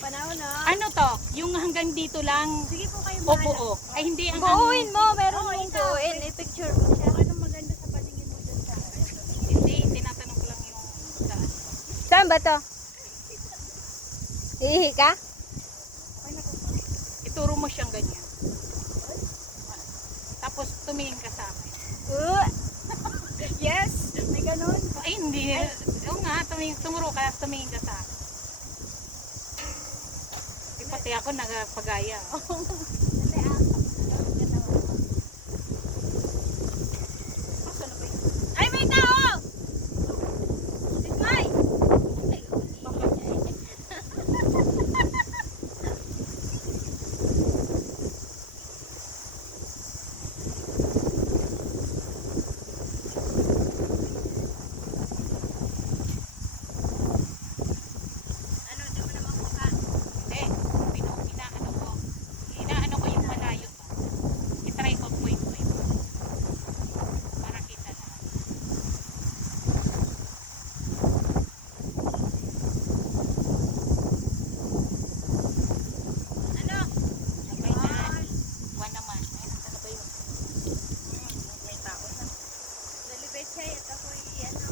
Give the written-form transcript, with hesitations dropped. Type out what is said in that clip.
panahon, no? Ano to? Yung hanggang dito lang Sige po kayo o buo? Ay hindi ang buuin mo, meron mong buuin. I-picture mo siya. Anong maganda sa paningin mo dun sa... Hindi, tinatanong ko lang yung saan. Saan ba to? Ihi ka? Ituro mo siyang ganyan. Tapos tumingin ka sa akin. Yes! May ganun. Ay hindi. Oo nga, tumuro ka, tumingin ka sa akin. Di pati ako nagpagaya. Ay, may tao! Ismay! Inaano ko yung malayo to. I-try ko point. Para kita na. Ano? Okay na. One naman. Ay, nasa na ba yun? May tao na. Nalipet siya, ito ko ano.